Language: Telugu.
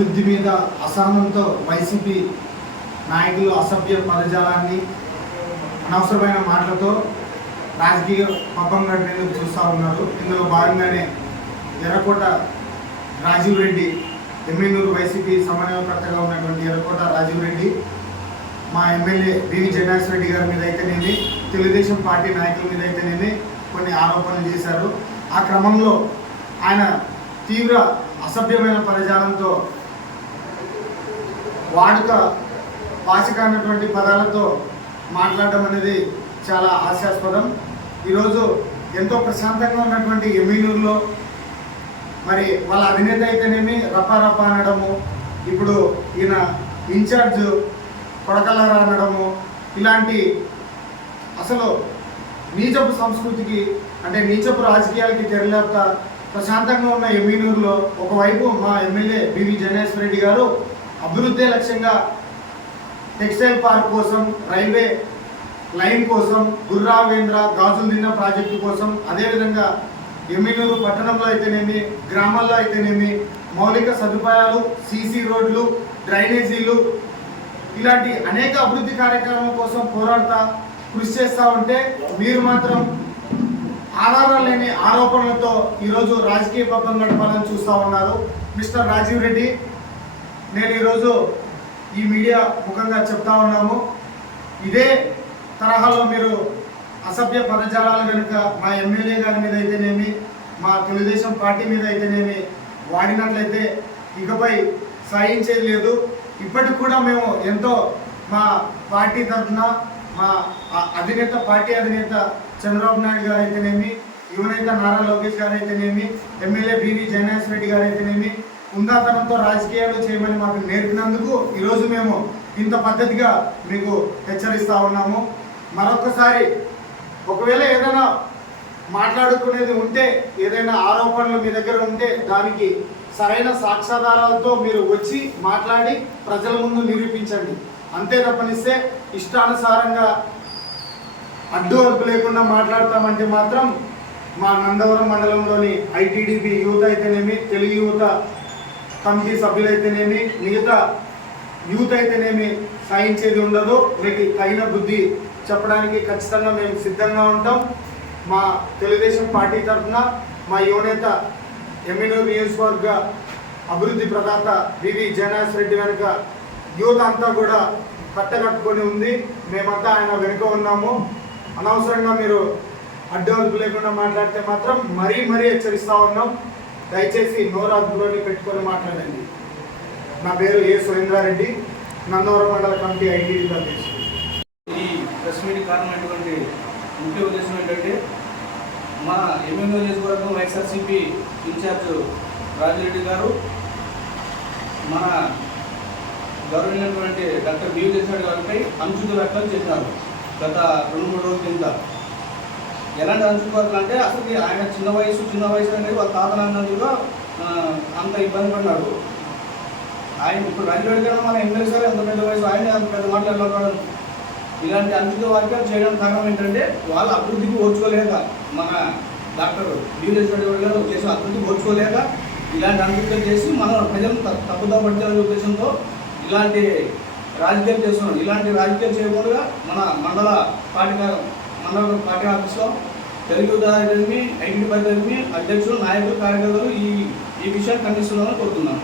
అభివృద్ధి మీద అసహనంతో వైసీపీ నాయకులు అసభ్య పదజాలాన్ని అనవసరమైన మాటలతో రాజకీయ పబ్బం గడిపేందుకు చూస్తూ ఉన్నారు. ఇందులో భాగంగానే ఎర్రకోట రాజీవ్ రెడ్డి, ఎమ్మెల్యేలు వైసీపీ సమన్వయకర్తగా ఉన్నటువంటి ఎర్రకోట రాజీవ్ రెడ్డి మా ఎమ్మెల్యే బివి జగన్నాథ్ రెడ్డి గారి మీద అయితేనేమి, తెలుగుదేశం పార్టీ నాయకుల మీద అయితేనేమి కొన్ని ఆరోపణలు చేశారు. ఆ క్రమంలో ఆయన తీవ్ర అసభ్యమైన పదజాలంతో వాడుక భాషకానటువంటి పదాలతో మాట్లాడడం అనేది చాలా హాస్యాస్పదం. ఈరోజు ఎంతో ప్రశాంతంగా ఉన్నటువంటి ఎమ్మెల్యేలో మరి వాళ్ళ అధినేత అయితేనేమి రప్ప అనడము, ఇప్పుడు ఈయన ఇన్ఛార్జ్ కొడకలరా అనడము, ఇలాంటి అసలు నీచపు సంస్కృతికి అంటే నీచపు రాజకీయాలకి తెరలేపుతా ప్రశాంతంగా ఉన్న ఎమ్మెల్యేలో ఒకవైపు మా ఎమ్మెల్యే బివి జగన్నాథ్ రెడ్డి గారు అభివృద్ధి లక్ష్యంగా టెక్స్టైల్ పార్క్ కోసం, రైల్వే లైన్ కోసం, గుర్రావేంద్ర గాజులు దిన్న ప్రాజెక్టు కోసం, అదేవిధంగా ఎమ్మెల్యేలు పట్టణంలో అయితేనేమి గ్రామాల్లో అయితేనేమి మౌలిక సదుపాయాలు, సీసీ రోడ్లు, డ్రైనేజీలు ఇలాంటి అనేక అభివృద్ధి కార్యక్రమాల కోసం పోరాడుతా కృషి చేస్తూ ఉంటే మీరు మాత్రం ఆధారాలు లేని ఆరోపణలతో ఈరోజు రాజకీయ పబ్బం గడపాలని చూస్తూ ఉన్నారు. మిస్టర్ రాజీవ్ రెడ్డి, నేను ఈరోజు ఈ మీడియా ముఖంగా చెప్తా ఉన్నాము, ఇదే తరహాలో మీరు అసభ్య పదజాలాలు కనుక మా ఎమ్మెల్యే గారి మీద అయితేనేమి, మా తెలుగుదేశం పార్టీ మీద అయితేనేమి వాడినట్లయితే ఇకపై సహించేది లేదు. ఇప్పటికి కూడా మేము ఎంతో మా పార్టీ తరఫున మా అధినేత పార్టీ అధినేత చంద్రబాబు నాయుడు గారు అయితేనేమి, యువనేత నారా లోకేష్ గారు అయితేనేమి, ఎమ్మెల్యే బివి జగన్నాథ్ రెడ్డి గారు అయితేనేమి ఉందాతనంతో రాజకీయాలు చేయమని మాకు నేర్పినందుకు ఈరోజు మేము ఇంత పద్ధతిగా మీకు హెచ్చరిస్తూ ఉన్నాము. మరొకసారి ఒకవేళ ఏదైనా మాట్లాడుకునేది ఉంటే, ఏదైనా ఆరోపణలు మీ దగ్గర ఉంటే దానికి సరైన సాక్ష్యాధారాలతో మీరు వచ్చి మాట్లాడి ప్రజల ముందు నిరూపించండి. అంతే తప్పనిస్తే ఇష్టానుసారంగా అడ్డు అదుపు లేకుండా మాట్లాడతామంటే మాత్రం మా నందవరం మండలంలోని ఐటీడీపీ యూత్ అయితేనేమి, తెలుగు యువత కమిటీ సభ్యులైతేనేమి, మిగతా యూత్ అయితేనేమి సహించేది ఉండదు. మీకు తగిన బుద్ధి చెప్పడానికి ఖచ్చితంగా మేము సిద్ధంగా ఉంటాం. మా తెలుగుదేశం పార్టీ తరఫున మా యువనేత ఎమ్మెల్యే నియోజకవర్గ అభివృద్ధి ప్రదాత బివి జగన్నాథ్ రెడ్డి వెనుక యూత్ అంతా కూడా కట్టకట్టుకొని ఉంది. మేమంతా ఆయన వెనుక ఉన్నాము. అనవసరంగా మీరు అడ్డు అదుపు లేకుండా మాట్లాడితే మాత్రం మరీ హెచ్చరిస్తూ ఉన్నాం. దయచేసి నోరు అదుపులోని పెట్టుకొని మాట్లాడండి. నా పేరు ఏ సురేంద్రారెడ్డి, నందవరం మండల కమిటీ ఐటీడీ అధ్యక్షుడు. ఈ ప్రెస్ మీట్ కారణమైనటువంటి ముఖ్య ఉద్దేశం ఏంటంటే, మా ఎమ్మెల్యే నియోజకవర్గం వైఎస్ఆర్సీపీ ఇన్ఛార్జ్ రాజిరెడ్డి గారు మన గౌరవనీయమైనటువంటి డాక్టర్ బివి జగన్నాథ్ గారిపై అనుచిత వ్యాఖ్యలు చేశారు గత 2-3 రోజుల కింద. ఎలాంటి అనుచిత వ్యాఖ్యలు అంటే, అసలు ఆయన చిన్న వయసు అనేది వాళ్ళ తాతనందుగా అంత ఇబ్బంది పడినాడు. ఆయన ఇప్పుడు రాజిరెడ్డి గారు మన ఎమ్మెల్యే సార్ ఎంత పెద్ద వయసు, ఆయన అంత పెద్ద మాట్లాడతాడు. ఇలాంటి అనుచిత వ్యాఖ్యలు చేయడం కారణం ఏంటంటే, వాళ్ళ అభివృద్ధికి ఓర్చుకోలేక, మన డాక్టర్ బివి జగన్నాథ్ గారు చేసిన అభివృద్ధికి ఓర్చుకోలేక ఇలాంటి అనుచితం చేసి మన ప్రజలు తప్పుదా పట్టాలనే ఉద్దేశంతో ఇలాంటి రాజకీయాలు చేస్తున్నాడు. ఇలాంటి రాజకీయాలు చేయకుండా మన మండల పార్టీ ఆఫీస్లో తెలుగు ఐటీడీ పరిధి అధ్యక్షులు, నాయకులు, కార్యకర్తలు ఈ విషయాన్ని ఖండిస్తున్నామని కోరుతున్నాను.